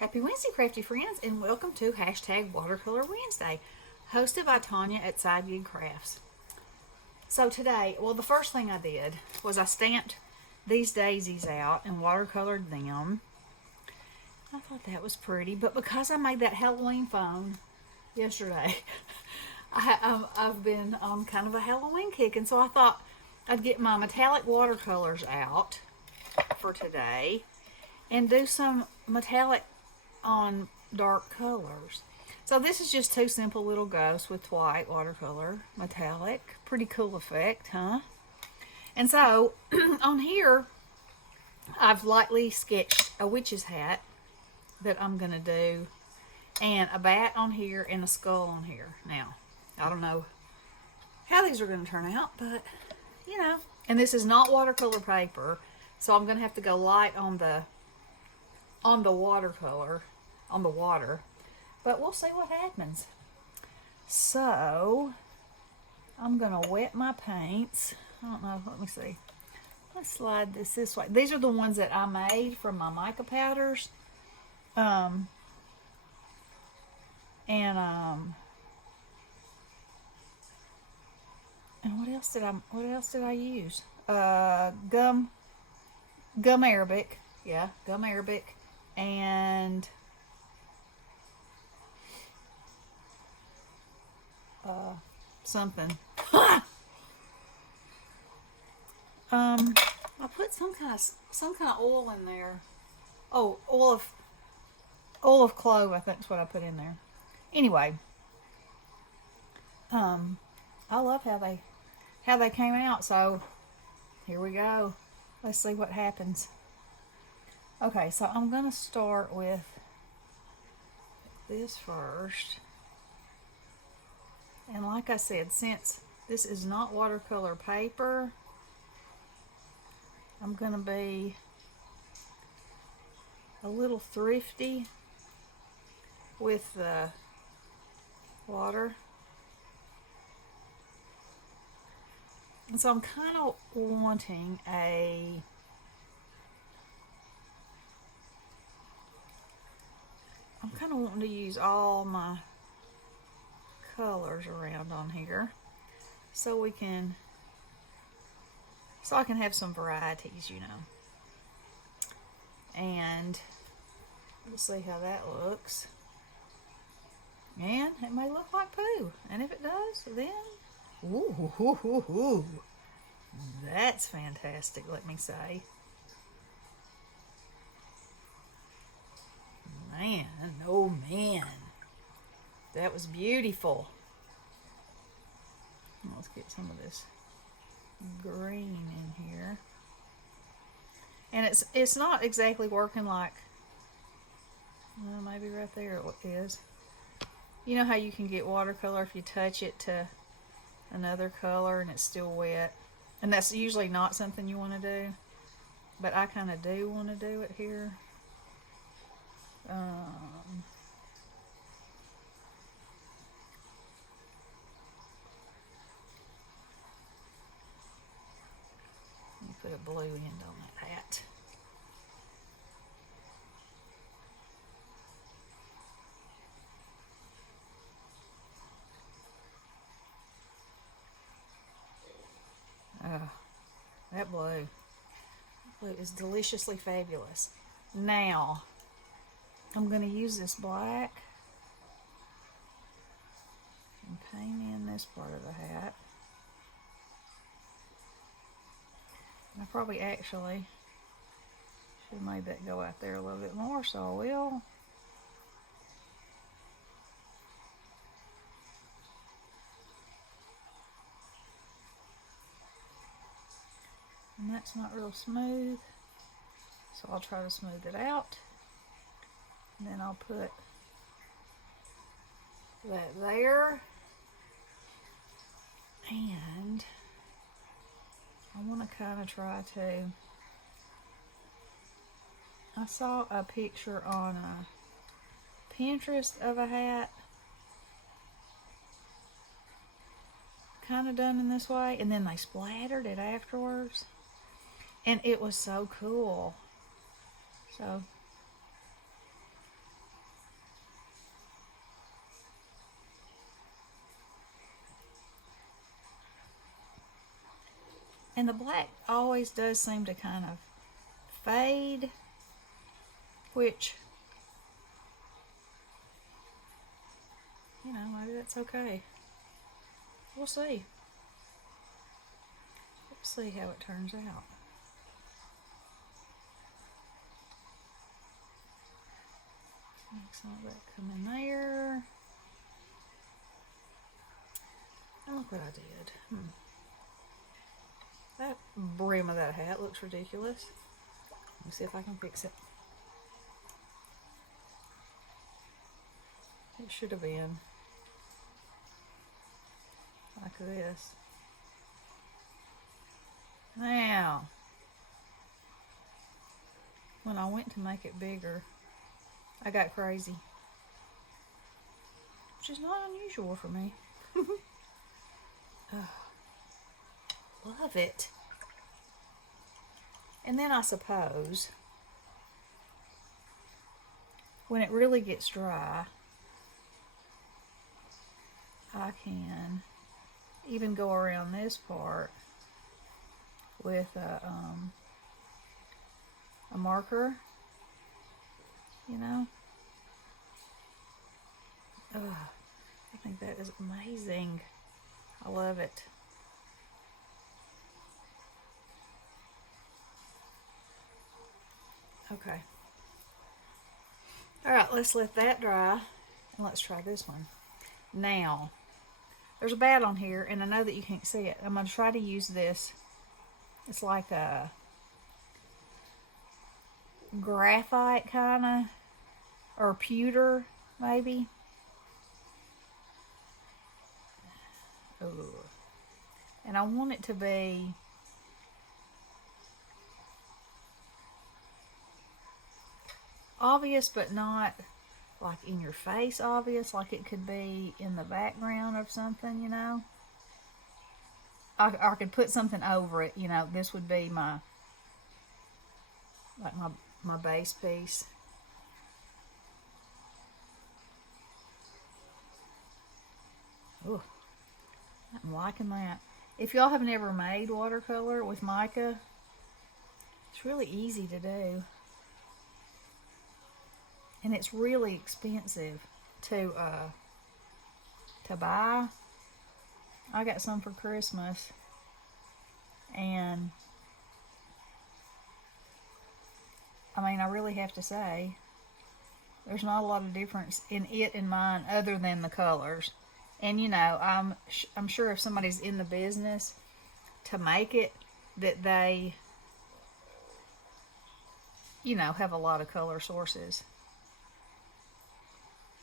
Happy Wednesday, crafty friends, and welcome to hashtag Watercolor Wednesday, hosted by Tanya at Sideview Crafts. So today, the first thing I did was I stamped these daisies out and watercolored them. I thought that was pretty, but because I made that Halloween phone yesterday, I've been on kind of a Halloween kick, and so I thought I'd get my metallic watercolors out for today and do some metallic on dark colors. So this is just two simple little ghosts with white watercolor metallic. Pretty cool effect, huh? And so on here I've lightly sketched a witch's hat that I'm gonna do, and a bat on here and a skull on here. Now I don't know how these are gonna turn out, but you know. And this is not watercolor paper, so I'm gonna have to go light on the watercolor, on the water, but we'll see what happens. So I'm gonna wet my paints. I don't know, let me see. Let's slide this way. These are the ones that I made from my mica powders. And what else did I use? Gum Arabic. Yeah, gum Arabic. And something. I put some kind of oil in there. Oh, oil of clove, I think is what I put in there. Anyway, I love how they came out. So here we go. Let's see what happens. Okay, so I'm gonna start with this first. And like I said, since this is not watercolor paper, I'm gonna be a little thrifty with the water. And so I'm kind of wanting to use all my colors around on here so I can have some varieties, you know. And we'll see how that looks. And it may look like poo. And if it does, then ooh, that's fantastic, let me say. Man, oh man, that was beautiful. Let's get some of this green in here. And it's not exactly working like, well, maybe right there it is. You know how you can get watercolor if you touch it to another color and it's still wet? And that's usually not something you want to do, but I kind of do want to do it here. Let me put a blue end on that hat. That blue is deliciously fabulous. Now I'm going to use this black and paint in this part of the hat. I probably actually should have made that go out there a little bit more, so I will. And that's not real smooth, so I'll try to smooth it out. And then I'll put that there. And I want to kind of try to, I saw a picture on Pinterest of a hat kind of done in this way, and then they splattered it afterwards, and it was so cool. So And the black always does seem to kind of fade, which, you know, maybe that's okay. We'll see. We'll see how it turns out. Make some of that come in there. Oh, look what I did. That brim of that hat looks ridiculous. Let me see if I can fix it. It should have been like this. Now, when I went to make it bigger, I got crazy, which is not unusual for me. Oh, love it. And then I suppose when it really gets dry, I can even go around this part with a marker, you know. I think that is amazing. I love it. Okay. All right, let's let that dry and let's try this one. Now, there's a bat on here and I know that you can't see it. I'm going to try to use this. It's like a graphite kind of, or pewter maybe. Ooh. And I want it to be obvious, but not like in your face obvious, like it could be in the background of something, you know. I could put something over it, you know. This would be my, like my base piece. Ooh, I'm liking that. If y'all have never made watercolor with mica, it's really easy to do. And it's really expensive to buy. I got some for Christmas, and I mean, I really have to say, there's not a lot of difference in it and mine other than the colors. And you know, I'm sure if somebody's in the business to make it, that they, you know, have a lot of color sources.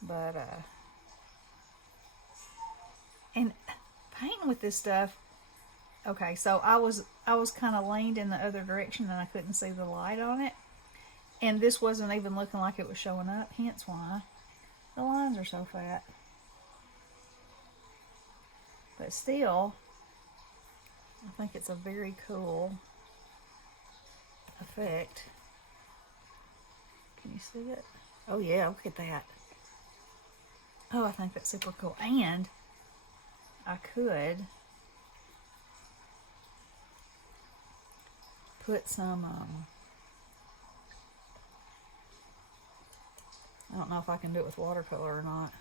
But and painting with this stuff, okay, so I was kind of leaned in the other direction and I couldn't see the light on it, and this wasn't even looking like it was showing up, hence why the lines are so fat. But still, I think it's a very cool effect. Can you see it? Oh yeah, look at that. Oh, I think that's super cool. And I could put some, I don't know if I can do it with watercolor or not.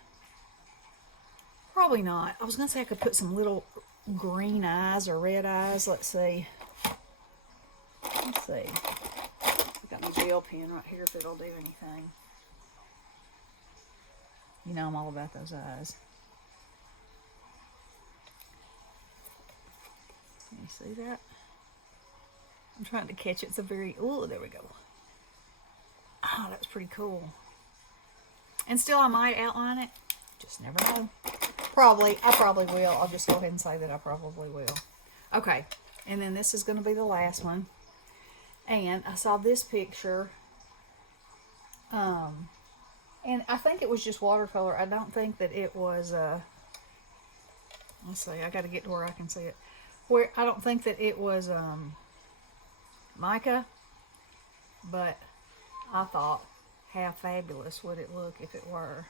Probably not. I was going to say I could put some little green eyes or red eyes. Let's see. Let's see. I've got my gel pen right here if it'll do anything. You know I'm all about those eyes. Can you see that? I'm trying to catch it. It's a very, oh, there we go. Oh, that's pretty cool. And still I might outline it. Just never know. I probably will. I'll just go ahead and say that I probably will. Okay, and then this is going to be the last one. And I saw this picture. And I think it was just watercolor. I don't think that it was, let's see, I got to get to where I can see it. I don't think that it was mica, but I thought, how fabulous would it look if it were.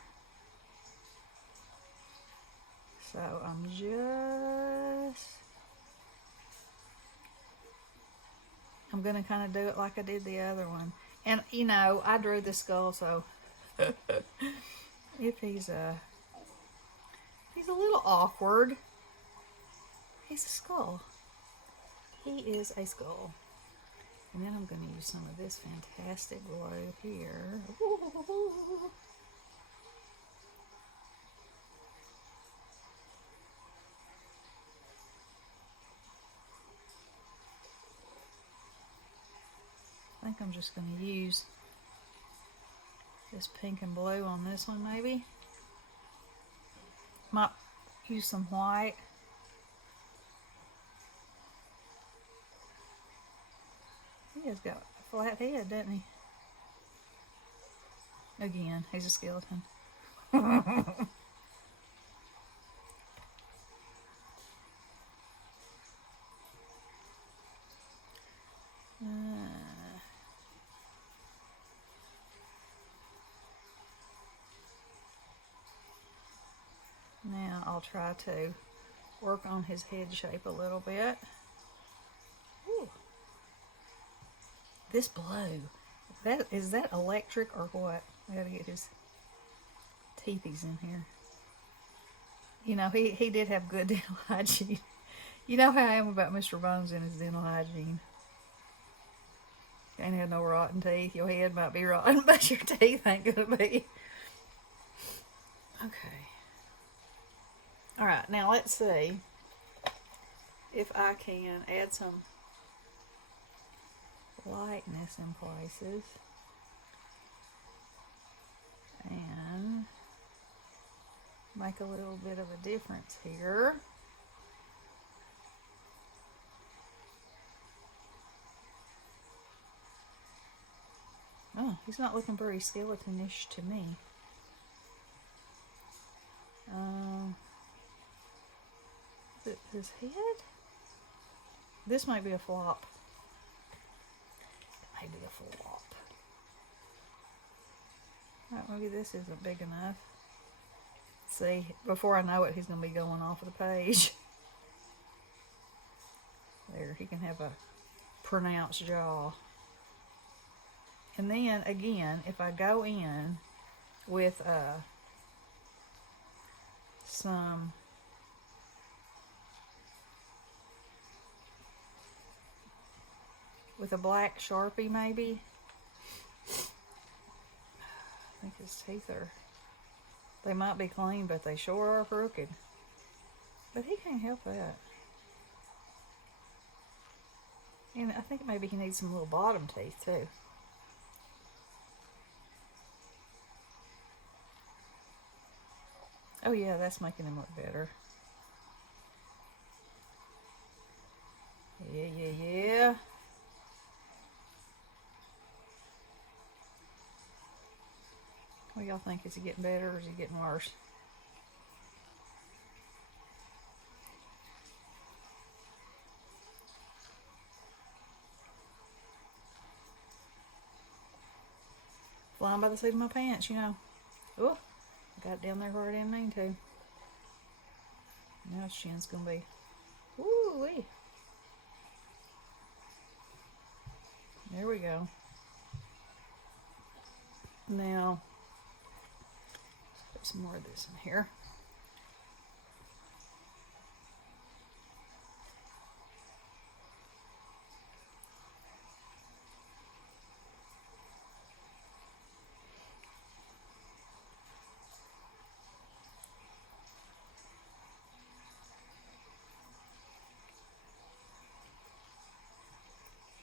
So I'm just I'm going to kind of do it like I did the other one. And, you know, I drew the skull, so if he's a little awkward, he's a skull. He is a skull. And then I'm going to use some of this fantastic glue here. Ooh. I think I'm just going to use this pink and blue on this one maybe. Might use some white. He has got a flat head, doesn't he? Again, he's a skeleton. Now I'll try to work on his head shape a little bit. Ooh. This blue, is that electric or what? I gotta get his teethies in here. You know, he did have good dental hygiene. You know how I am about Mr. Bones and his dental hygiene. Can't have no rotten teeth. Your head might be rotten, but your teeth ain't gonna be. Okay. Alright, now let's see if I can add some lightness in places and make a little bit of a difference here. Oh, he's not looking very skeletonish to me. His head? This might be a flop. It might be a flop. Right, maybe this isn't big enough. See, before I know it, he's going to be going off of the page. There, he can have a pronounced jaw. And then, again, if I go in with some with a black Sharpie maybe. I think his teeth they might be clean, but they sure are crooked. But he can't help that. And I think maybe he needs some little bottom teeth too. Oh yeah, that's making him look better. Yeah. What do y'all think? Is he getting better or is he getting worse? Flying by the seat of my pants, you know. Oh, got it down there where I didn't mean to. Now his chin's gonna be, woo-wee. There we go. Now, put some more of this in here.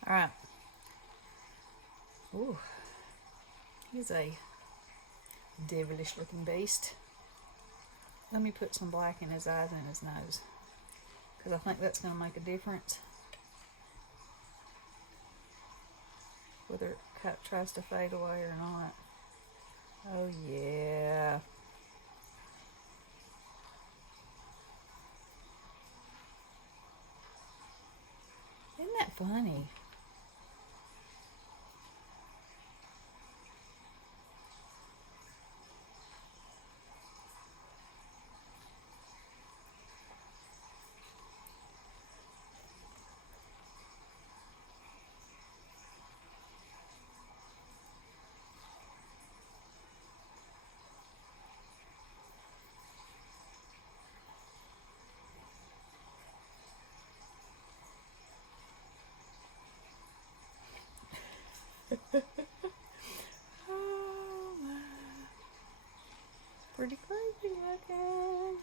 All right. Ooh, he's a devilish looking beast. Let me put some black in his eyes and his nose, because I think that's going to make a difference. Whether it tries to fade away or not. Oh yeah. Isn't that funny? pretty crazy looking.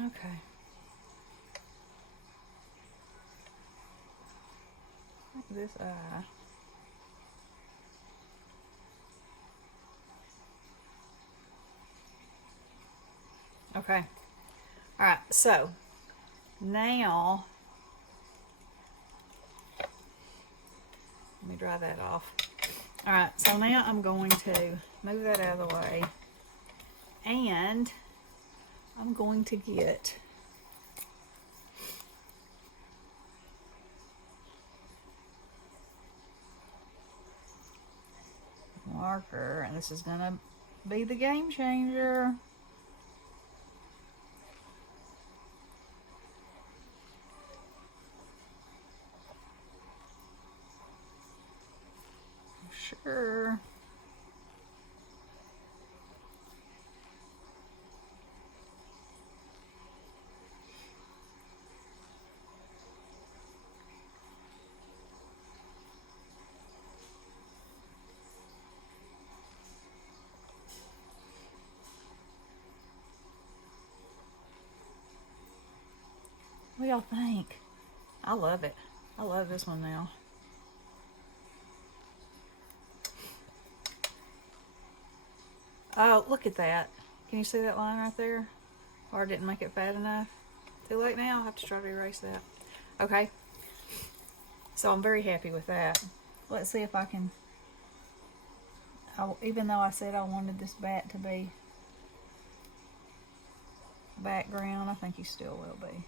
Okay. Look at this eye. Okay. All right. So now let me dry that off. All right. So now I'm going to move that out of the way, and I'm going to get marker, and this is gonna be the game changer. Sure. What y'all think? I love it. I love this one now. Oh, look at that. Can you see that line right there? Or I didn't make it fat enough. Too late now. I'll have to try to erase that. Okay. So I'm very happy with that. Let's see if I can... even though I said I wanted this bat to be background, I think he still will be.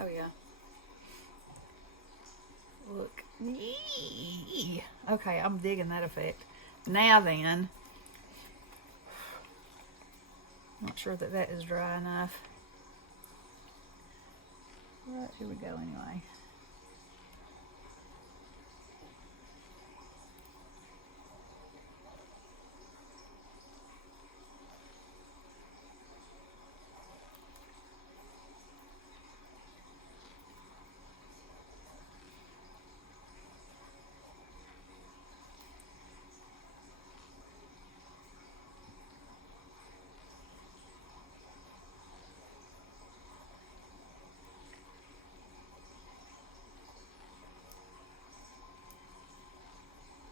Oh yeah. Look. Yee. Okay, I'm digging that effect. Now then, not sure that that is dry enough. Right, here we go anyway.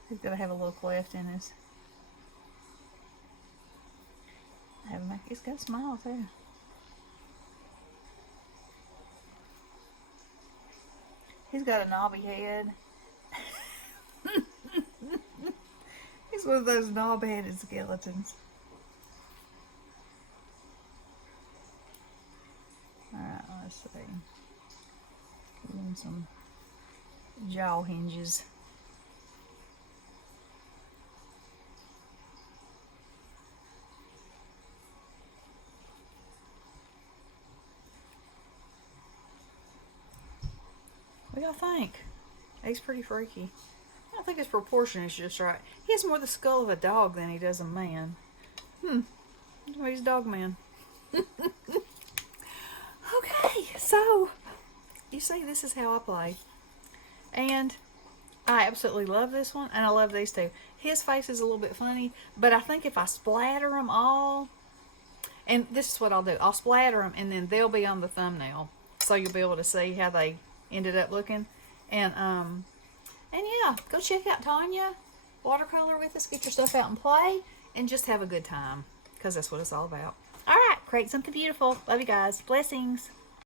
He's got to have a little cleft in his. He's got a smile too. He's got a knobby head. He's one of those knob-headed skeletons. Alright, let's see. Give him some jaw hinges. What do y'all think? He's pretty freaky. I don't think his proportion is just right. He has more the skull of a dog than he does a man. He's dog man. Okay, so you see, this is how I play. And I absolutely love this one, and I love these two. His face is a little bit funny, but I think if I splatter them all, and this is what I'll do. I'll splatter them, and then they'll be on the thumbnail. So you'll be able to see how they ended up looking. And yeah, go check out Tanya Watercolor with us. Get your stuff out and play, and just have a good time, because that's what it's all about. All right, create something beautiful. Love you guys. Blessings.